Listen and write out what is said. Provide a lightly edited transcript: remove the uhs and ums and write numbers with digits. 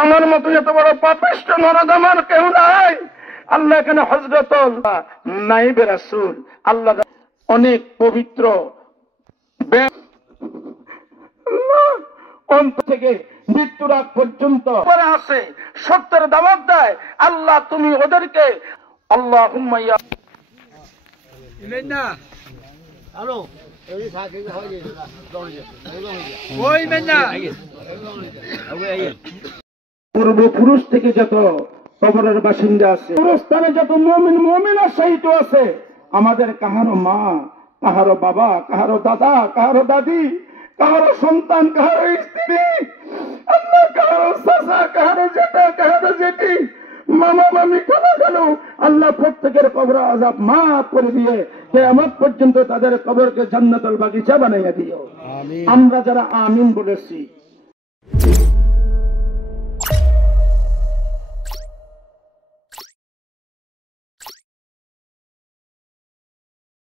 আমার মতো এত বড় পাপিষ্ঠ নরদম আর কেউ নাই। আল্লাহ এখানে হযরত নাইবে রাসূল আল্লাহ অনেক পবিত্র অন্তর থেকে মৃত্যুর আগ পর্যন্ত পরে আসে, সত্যের দাওয়াত দেয়। আল্লাহ তুমি ওদেরকে আল্লাহুম্মা ইয়া ইমেনা হ্যালো এই সাথে হয় যে ওই ইমেনা পূর্বপুরুষ থেকে যত কবরের বাসিন্দা আছে, পুরস্থানে যত মুমিন আর শহীদ আছে, আমাদের কাহারো মা, কাহারো বাবা, কাহারো দাদা, কাহারো দাদি, কাহারো সন্তান, কাহারো স্ত্রী, আল্লাহ কাহারো চাচা, কাহারো জেঠা, কাহারো জেঠি, মামা মামি, খালা খালু, আল্লাহ প্রত্যেকের কবর আযাব মাফ করে দিয়ে কিয়ামত পর্যন্ত তাদের কবরকে জান্নাতুল বাগিচা বানাইয়া দিও। আমরা যারা আমিন বলেছি